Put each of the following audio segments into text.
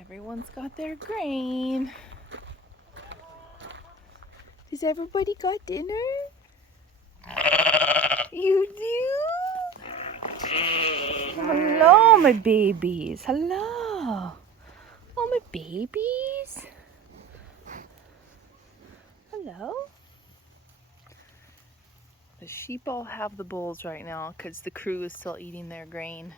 Everyone's got their grain. Does everybody got dinner? You do? Hello, my babies. Hello. Oh, my babies. Hello. The sheep all have the bowls right now because the crew is still eating their grain.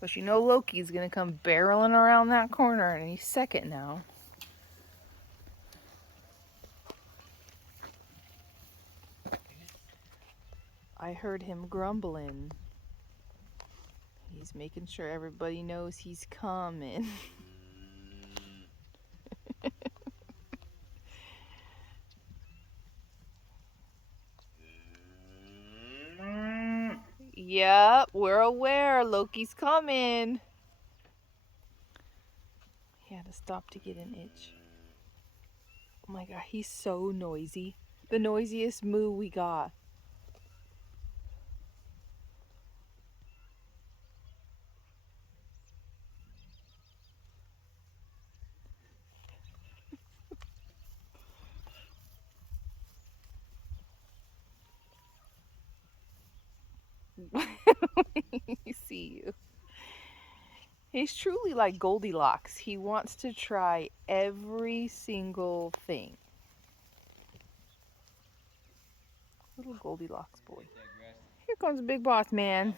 But you know Loki's gonna come barreling around that corner any second now. I heard him grumbling. He's making sure everybody knows he's coming. Yep, we're aware. Loki's coming. He had to stop to get an itch. Oh my god, he's so noisy. The noisiest moo we got. I see you. He's truly like Goldilocks. He wants to try every single thing. Little Goldilocks boy. Here comes the big boss man.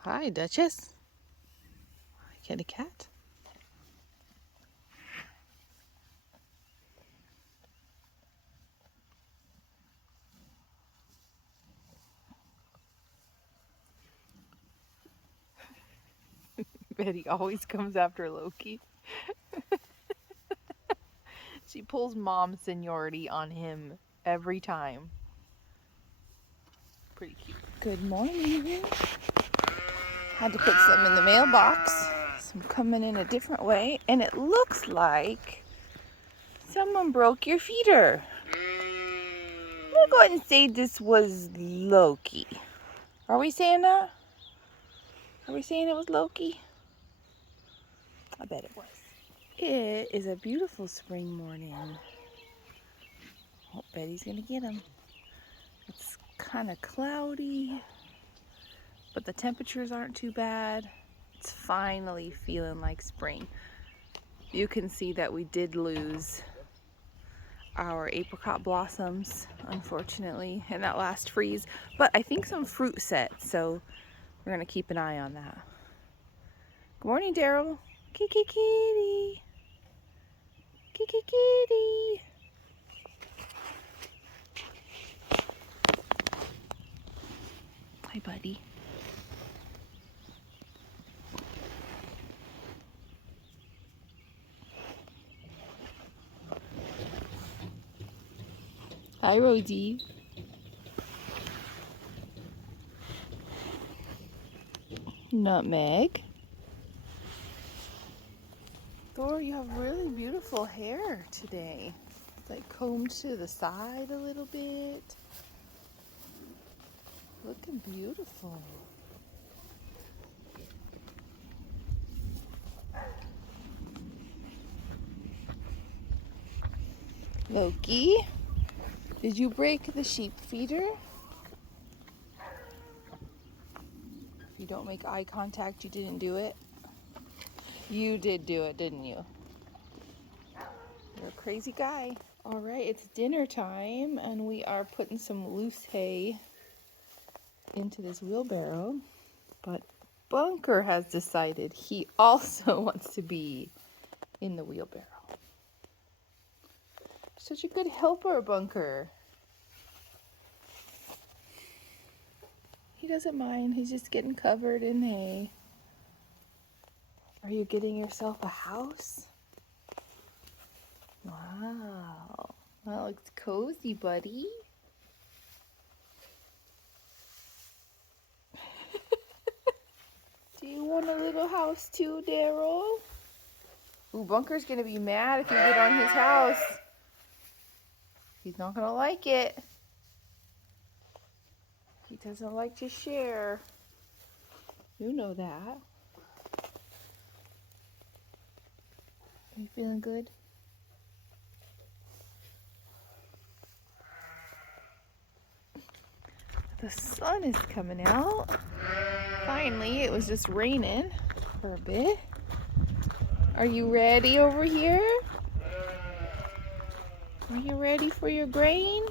Hi, Duchess. Hi, kitty cat. Betty always comes after Loki. She pulls mom seniority on him every time. Pretty cute. Good morning. Had to put some in the mailbox. Some coming in a different way. And it looks like someone broke your feeder. I'm gonna go ahead and say this was Loki. Are we saying that? Are we saying it was Loki? I bet it was. It is a beautiful spring morning. Oh, Betty's gonna get him. It's kind of cloudy, but the temperatures aren't too bad. It's finally feeling like spring. You can see that we did lose our apricot blossoms, unfortunately, in that last freeze. But I think some fruit set, so we're gonna keep an eye on that. Good morning, Daryl. Kiki kitty. Kiki kitty. Hi, buddy. Hi, Rosie. Nutmeg. Thor, you have really beautiful hair today. It's like combed to the side a little bit. Looking beautiful. Loki, did you break the sheep feeder? If you don't make eye contact, you didn't do it. You did do it, didn't you? You're a crazy guy. All right, it's dinner time, and we are putting some loose hay into this wheelbarrow. But Bunker has decided he also wants to be in the wheelbarrow. Such a good helper, Bunker. He doesn't mind. He's just getting covered in hay. Are you getting yourself a house? Wow. That looks cozy, buddy. Do you want a little house too, Daryl? Ooh, Bunker's gonna be mad if you get on his house. He's not gonna like it. He doesn't like to share. You know that. Are you feeling good? The sun is coming out. Finally, it was just raining for a bit. Are you ready over here? Are you ready for your grain?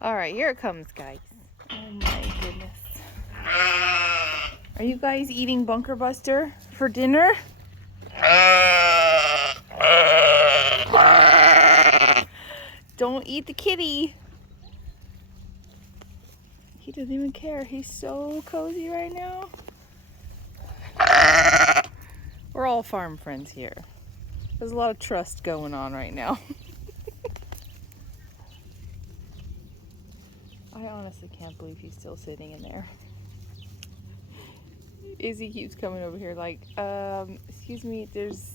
All right, here it comes, guys. Oh my goodness. Are you guys eating Bunker Buster for dinner? Don't eat the kitty. He doesn't even care. He's so cozy right now. We're all farm friends here. There's a lot of trust going on right now. I honestly can't believe he's still sitting in there. Izzy keeps coming over here like, excuse me, there's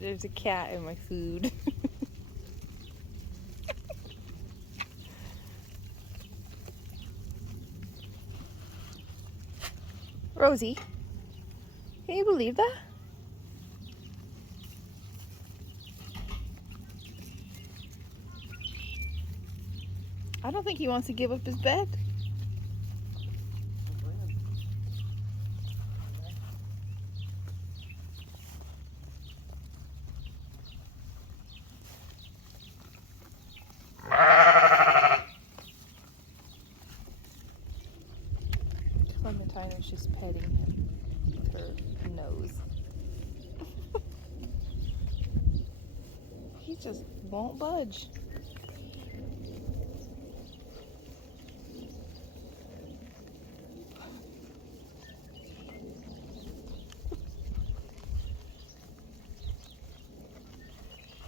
a cat in my food. Rosie, can you believe that? I don't think he wants to give up his bed. Clementine is just petting him with her nose. He just won't budge.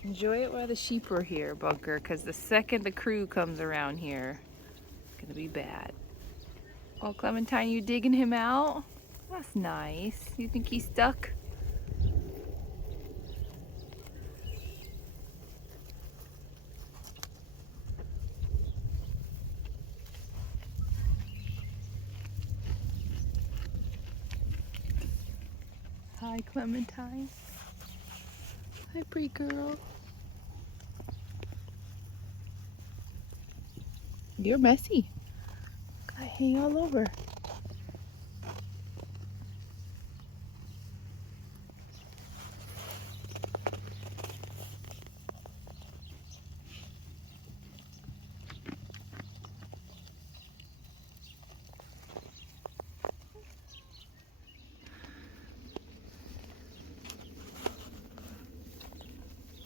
Enjoy it while the sheep are here, Bunker, because the second the crew comes around here, it's gonna be bad. Oh, Clementine, you digging him out? That's nice. You think he's stuck? Hi, Clementine. Hi, pretty girl. You're messy. Got hay all over.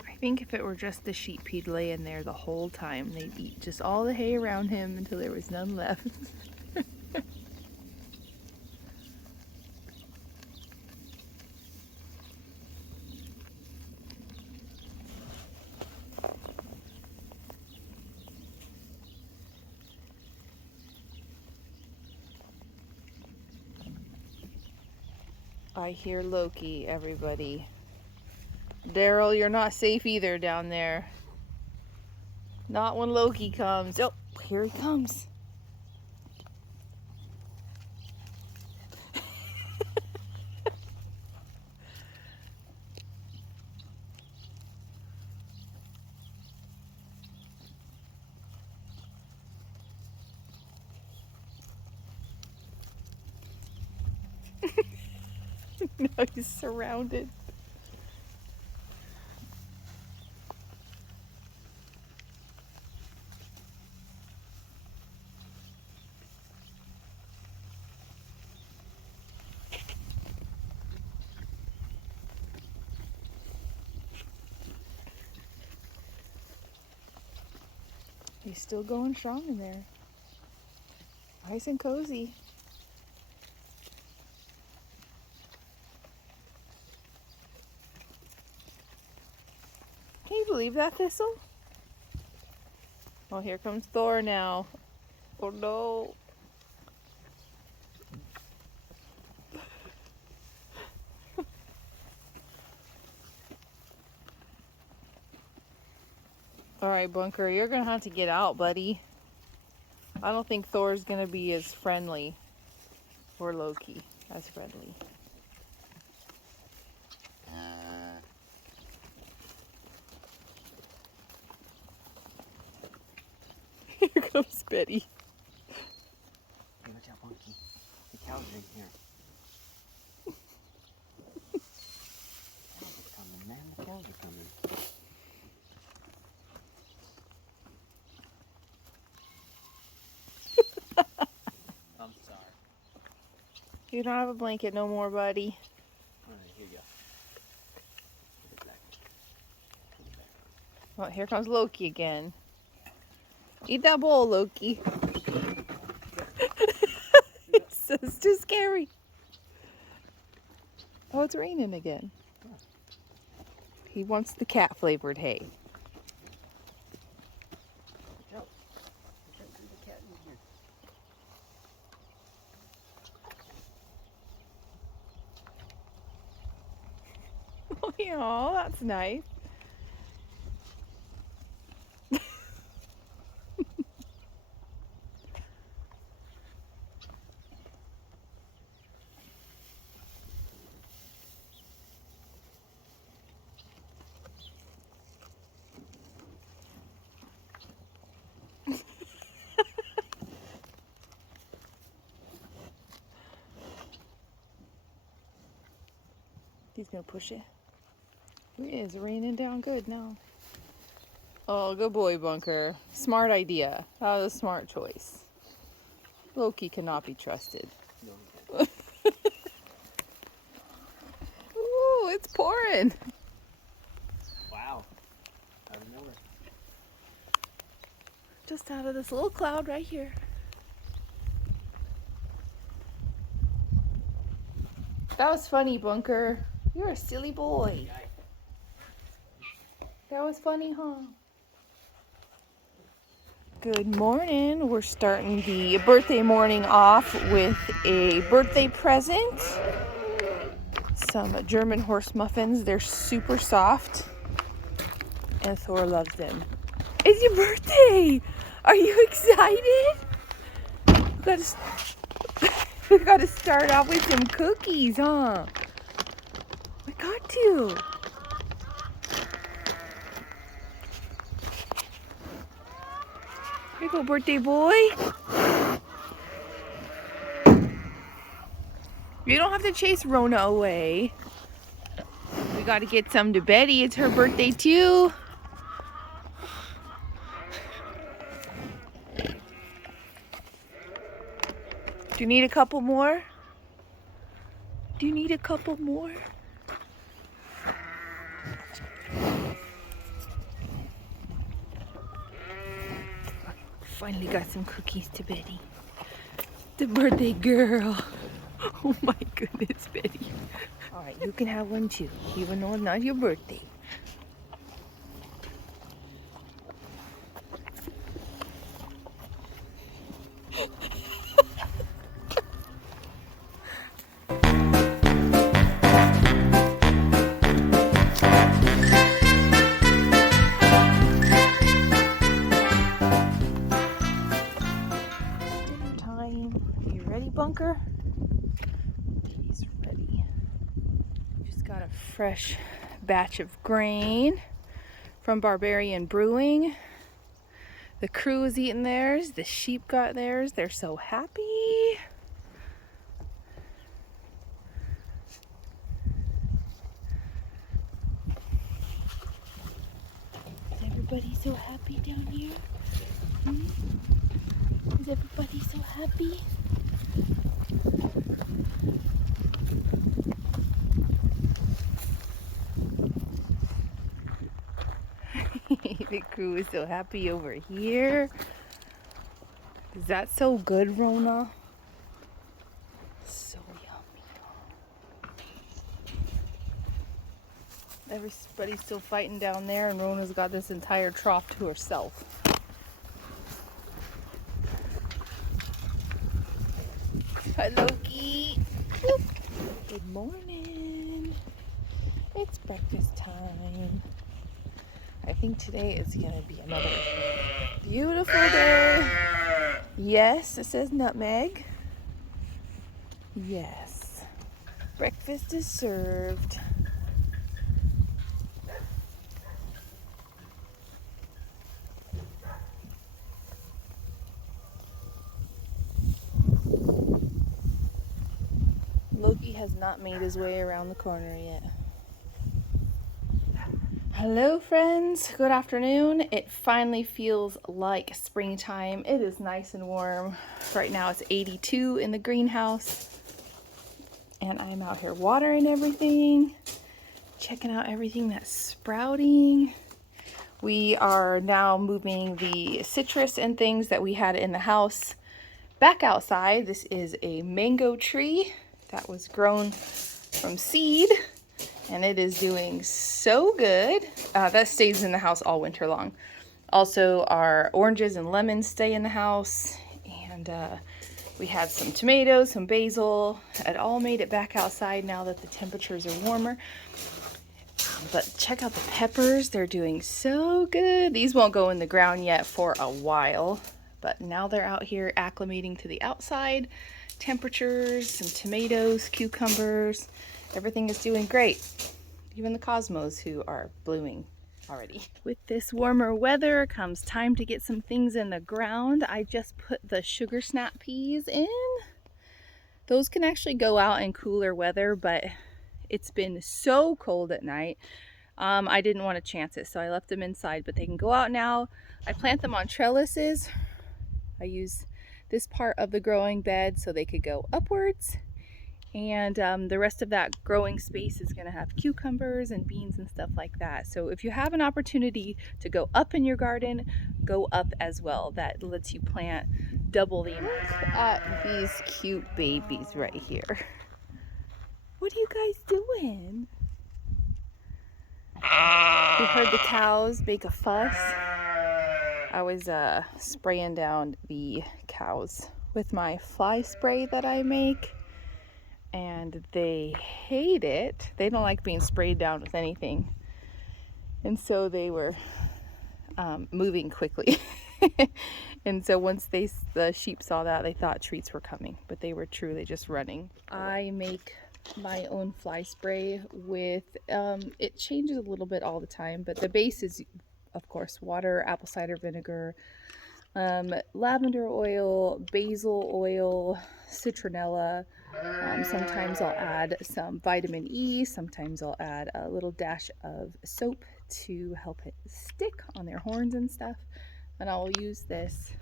I think if it were just the sheep, he'd lay in there the whole time. They'd eat just all the hay around him until there was none left. I hear Loki, everybody. Daryl, you're not safe either down there. Not when Loki comes. Oh, here he comes. No, he's surrounded. He's still going strong in there. Nice and cozy. Can you believe that, Thistle? Oh, here comes Thor now. Oh no. All right, Bunker, you're gonna have to get out, buddy. I don't think Thor's gonna be as friendly, or Loki as friendly. Here comes Betty. Hey, watch out, Bunky. The cows are in here. The cows are coming, man. The cows are coming. I'm sorry. You don't have a blanket no more, buddy. Alright, here you go. Put it back. Put it back. Well, here comes Loki again. Eat that bowl, Loki. It's too scary. Oh, it's raining again. He wants the cat flavored hay. Watch out. Watch out, there's a cat in here. Oh, that's nice. He's gonna push it. It is raining down good now. Oh, good boy, Bunker. Smart idea. That was a smart choice. Loki cannot be trusted. No, he can't. Ooh, it's pouring. Wow. Out of nowhere. Just out of this little cloud right here. That was funny, Bunker. You're a silly boy. That was funny, huh? Good morning. We're starting the birthday morning off with a birthday present. Some German horse muffins. They're super soft. And Thor loves them. It's your birthday! Are you excited? We gotta start off with some cookies, huh? We got to. Here you go, birthday boy. You don't have to chase Rona away. We gotta get some to Betty. It's her birthday too. Do you need a couple more? Do you need a couple more? Finally got some cookies to Betty. The birthday girl. Oh my goodness, Betty. All right, you can have one too, even though it's not your birthday. Bunker? He's ready. Just got a fresh batch of grain from Barbarian Brewing. The crew is eating theirs. The sheep got theirs. They're so happy. Is everybody so happy down here? Is everybody so happy? The crew is so happy over here. Is that so good, Rona? So yummy. Everybody's still fighting down there, and Rona's got this entire trough to herself. Hi, Loki. Whoop. Good morning. It's breakfast time. I think today is gonna be another beautiful day. Yes, it says nutmeg. Yes. Breakfast is served. Loki has not made his way around the corner yet. Hello friends, good afternoon. It finally feels like springtime. It is nice and warm. Right now it's 82 in the greenhouse. And I'm out here watering everything, checking out everything that's sprouting. We are now moving the citrus and things that we had in the house back outside. This is a mango tree that was grown from seed. And it is doing so good. That stays in the house all winter long. Also, our oranges and lemons stay in the house. And we had some tomatoes, some basil. It all made it back outside now that the temperatures are warmer. But check out the peppers. They're doing so good. These won't go in the ground yet for a while. But now they're out here acclimating to the outside temperatures. Some tomatoes, cucumbers. Everything is doing great. Even the cosmos, who are blooming already. With this warmer weather comes time to get some things in the ground. I just put the sugar snap peas in. Those can actually go out in cooler weather, but it's been so cold at night. I didn't want to chance it, so I left them inside, but they can go out now. I plant them on trellises. I use this part of the growing bed so they could go upwards. And the rest of that growing space is going to have cucumbers and beans and stuff like that. So if you have an opportunity to go up in your garden, go up as well. That lets you plant double the amount. Look at these cute babies right here. What are you guys doing? We heard the cows make a fuss. I was spraying down the cows with my fly spray that I make. And they hate it. They don't like being sprayed down with anything. And so they were moving quickly. And so once the sheep saw that, they thought treats were coming, but they were truly just running. I make my own fly spray with, it changes a little bit all the time, but the base is, of course, water, apple cider vinegar, lavender oil, basil oil, citronella. Sometimes I'll add some vitamin E, sometimes I'll add a little dash of soap to help it stick on their horns and stuff. And I'll use this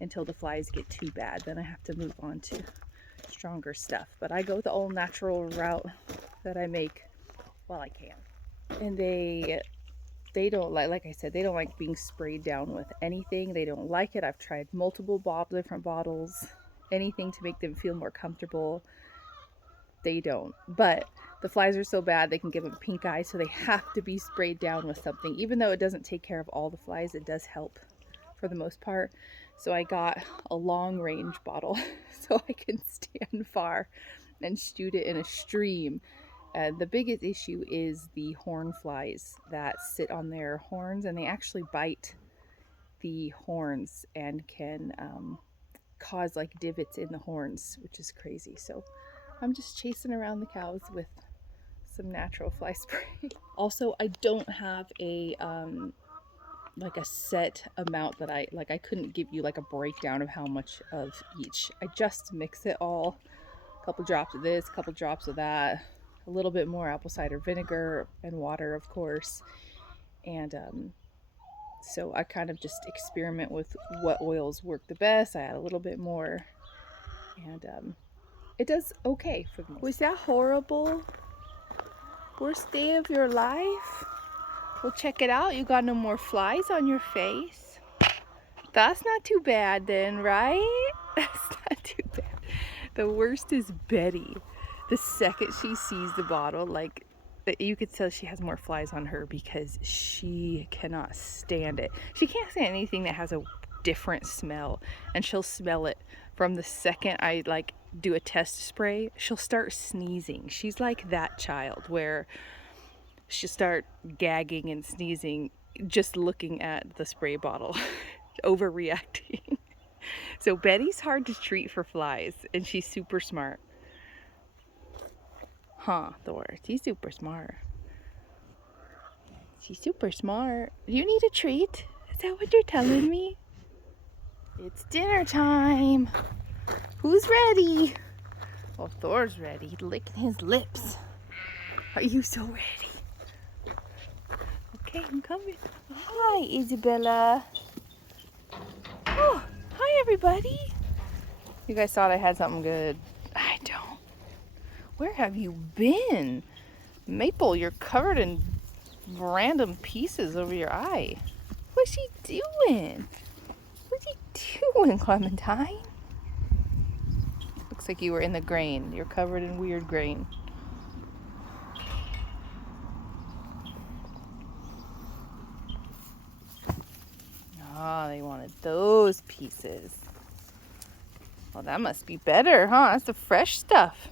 until the flies get too bad. Then I have to move on to stronger stuff. But I go the all natural route that I make while I can. And they don't like I said, they don't like being sprayed down with anything. They don't like it. I've tried multiple different bottles, anything to make them feel more comfortable. They don't. But the flies are so bad they can give them pink eye, so they have to be sprayed down with something. Even though it doesn't take care of all the flies, it does help for the most part. So I got a long range bottle so I can stand far and shoot it in a stream. The biggest issue is the horn flies that sit on their horns, and they actually bite the horns and can cause like divots in the horns, which is crazy. So I'm just chasing around the cows with some natural fly spray. Also, I don't have a like a set amount that I couldn't give you like a breakdown of how much of each. I just mix it all. A couple drops of this, a couple drops of that, a little bit more apple cider vinegar and water, of course. And so I kind of just experiment with what oils work the best. I add a little bit more, and it does okay for me. Was that horrible? Worst day of your life? Well, check it out. You got no more flies on your face. That's not too bad then, right? That's not too bad. The worst is Betty. The second she sees the bottle, like, you could tell she has more flies on her because she cannot stand it. She can't stand anything that has a different smell, and she'll smell it from the second I like do a test spray. She'll start sneezing. She's like that child where she'll start gagging and sneezing just looking at the spray bottle, overreacting. So Betty's hard to treat for flies, and she's super smart. Huh, Thor? She's super smart. She's super smart. You need a treat? Is that what you're telling me? It's dinner time. Who's ready? Well, Thor's ready. Licking his lips. Are you so ready? Okay, I'm coming. Hi, Isabella. Oh, hi, everybody. You guys thought I had something good. I don't. Where have you been? Maple, you're covered in random pieces over your eye. What's she doing? What's he doing, Clementine? Looks like you were in the grain. You're covered in weird grain. Ah, they wanted those pieces. Well, that must be better, huh? That's the fresh stuff.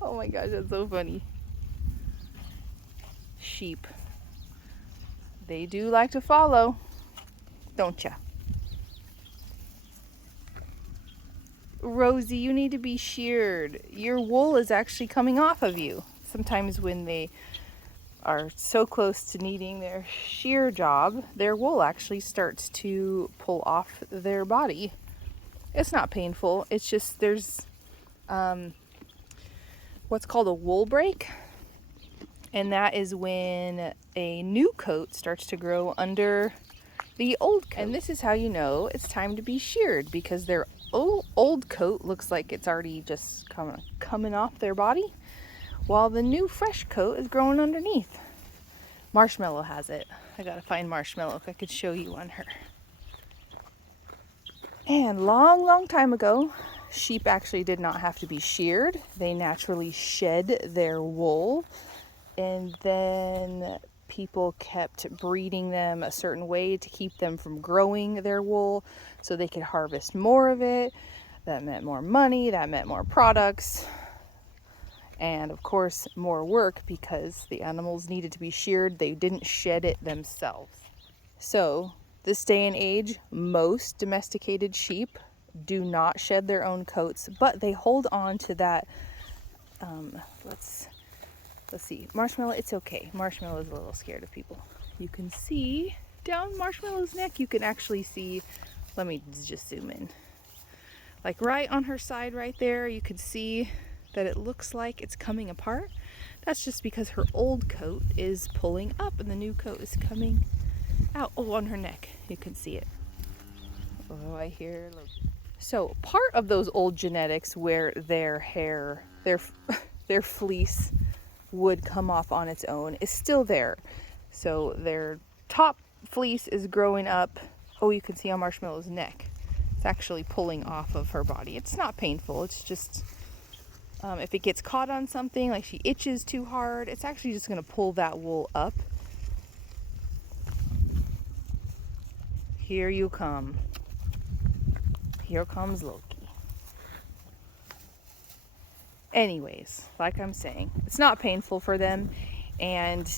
Oh my gosh, that's so funny. Sheep. They do like to follow, don't ya? Rosie, you need to be sheared. Your wool is actually coming off of you. Sometimes when they are so close to needing their shear job, their wool actually starts to pull off their body. It's not painful. It's just there's what's called a wool break. And that is when a new coat starts to grow under the old coat. And this is how you know it's time to be sheared, because their old coat looks like it's already just coming off their body, while the new fresh coat is growing underneath. Marshmallow has it. I gotta find Marshmallow if I could show you on her. And long time ago, sheep actually did not have to be sheared. They naturally shed their wool, and then people kept breeding them a certain way to keep them from growing their wool so they could harvest more of it. That meant more money, that meant more products, and of course more work because the animals needed to be sheared. They didn't shed it themselves. So this day and age, most domesticated sheep do not shed their own coats, but they hold on to that. Let's see. Marshmallow, it's okay. Marshmallow is a little scared of people. You can see down Marshmallow's neck, you can actually see, let me just zoom in. Like right on her side right there, you can see that it looks like it's coming apart. That's just because her old coat is pulling up and the new coat is coming out. Oh, on her neck, you can see it. Oh, I hear. So part of those old genetics where their hair, their fleece would come off on its own is still there. So their top fleece is growing up. Oh, you can see on Marshmallow's neck. It's actually pulling off of her body. It's not painful. It's just if it gets caught on something, like she itches too hard, it's actually just going to pull that wool up. Here you come. Here comes Loki. Anyways, like I'm saying, it's not painful for them, and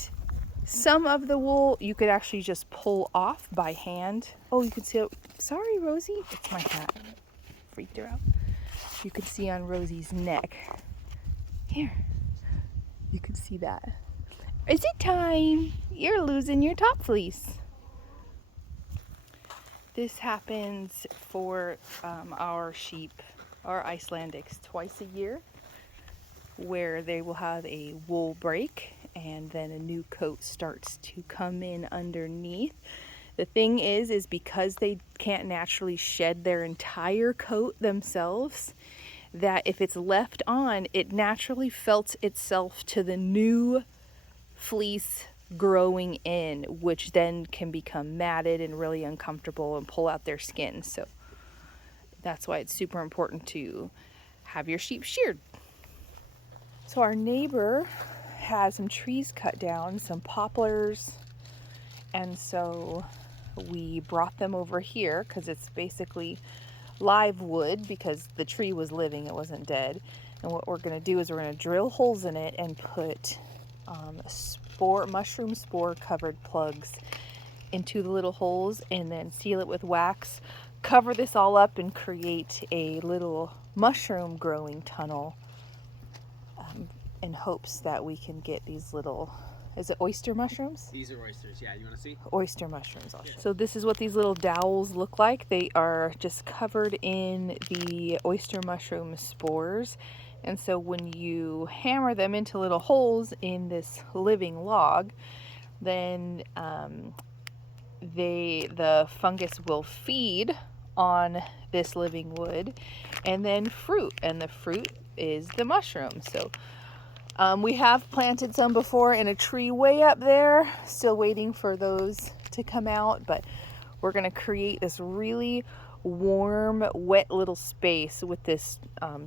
some of the wool you could actually just pull off by hand. Oh, you can see it. Sorry, Rosie. It's my cat. Freaked her out. You can see on Rosie's neck. Here. You can see that. Is it time? You're losing your top fleece. This happens for our sheep, our Icelandics, twice a year, where they will have a wool break and then a new coat starts to come in underneath. The thing is because they can't naturally shed their entire coat themselves, that if it's left on, it naturally felts itself to the new fleece growing in, which then can become matted and really uncomfortable and pull out their skin. So that's why it's super important to have your sheep sheared. So our neighbor had some trees cut down, some poplars, and so we brought them over here because it's basically live wood because the tree was living, it wasn't dead. And what we're going to do is we're going to drill holes in it and put mushroom spore covered plugs into the little holes and then seal it with wax. Cover this all up and create a little mushroom growing tunnel in hopes that we can get these little, is it oyster mushrooms? These are oysters, yeah. You want to see? Oyster mushrooms. So this is what these little dowels look like. They are just covered in the oyster mushroom spores. And so when you hammer them into little holes in this living log, then the fungus will feed on this living wood and then fruit, and the fruit is the mushroom. So we have planted some before in a tree way up there, still waiting for those to come out, but we're going to create this really warm, wet little space with this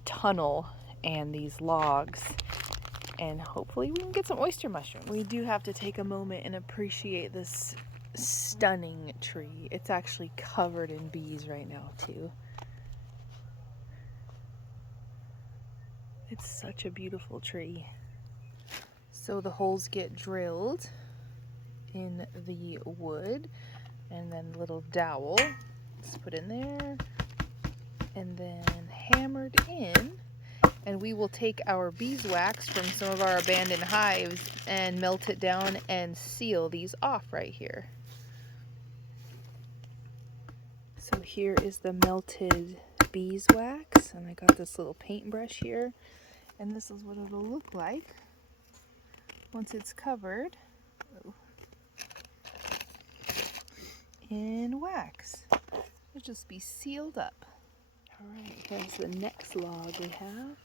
tunnel and these logs, and hopefully we can get some oyster mushrooms. We do have to take a moment and appreciate this stunning tree. It's actually covered in bees right now too. It's such a beautiful tree. So the holes get drilled in the wood, and then little dowel is put in there and then hammered in, and we will take our beeswax from some of our abandoned hives and melt it down and seal these off right here. So here is the melted beeswax, and I got this little paintbrush here, and this is what it'll look like once it's covered in wax. It'll just be sealed up. All right, here's the next log we have.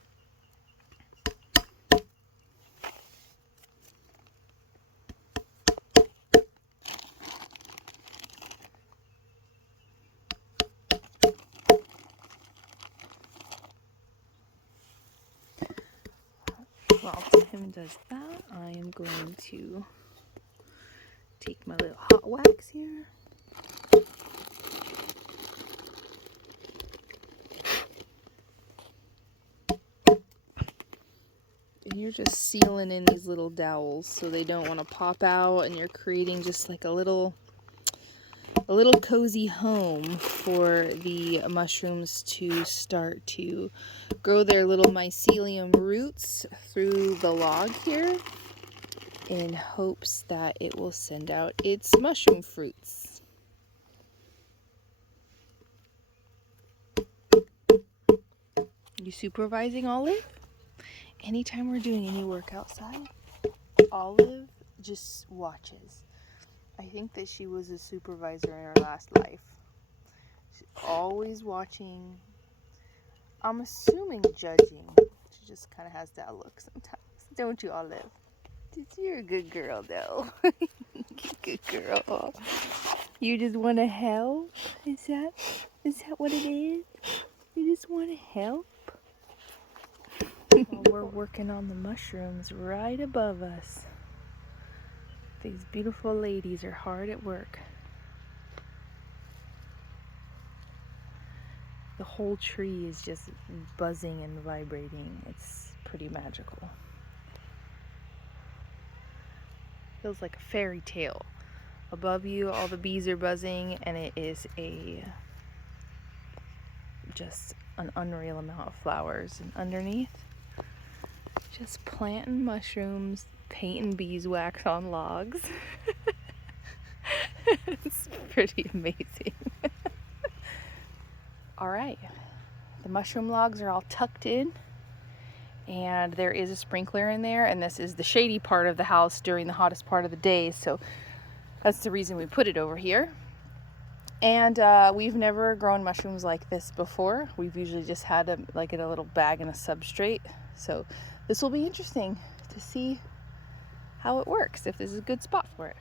While Tim does that, I am going to take my little hot wax here. And you're just sealing in these little dowels so they don't want to pop out, and you're creating just like a little cozy home for the mushrooms to start to grow their little mycelium roots through the log here, in hopes that it will send out its mushroom fruits. You supervising, Olive? Anytime we're doing any work outside, Olive just watches. I think that she was a supervisor in her last life. She's always watching. I'm assuming judging. She just kind of has that look sometimes. Don't you, Olive? You're a good girl, though. Good girl. You just want to help? Is that what it is? You just want to help? Well, we're working on the mushrooms right above us. These beautiful ladies are hard at work. The whole tree is just buzzing and vibrating. It's pretty magical. Feels like a fairy tale. Above you, all the bees are buzzing, and it is just an unreal amount of flowers. And underneath, just planting mushrooms, painting beeswax on logs. It's pretty amazing. All right, the mushroom logs are all tucked in, and there is a sprinkler in there, and this is the shady part of the house during the hottest part of the day, so that's the reason we put it over here. And we've never grown mushrooms like this before. We've usually just had them like in a little bag and a substrate, so this will be interesting to see how it works, if this is a good spot for it.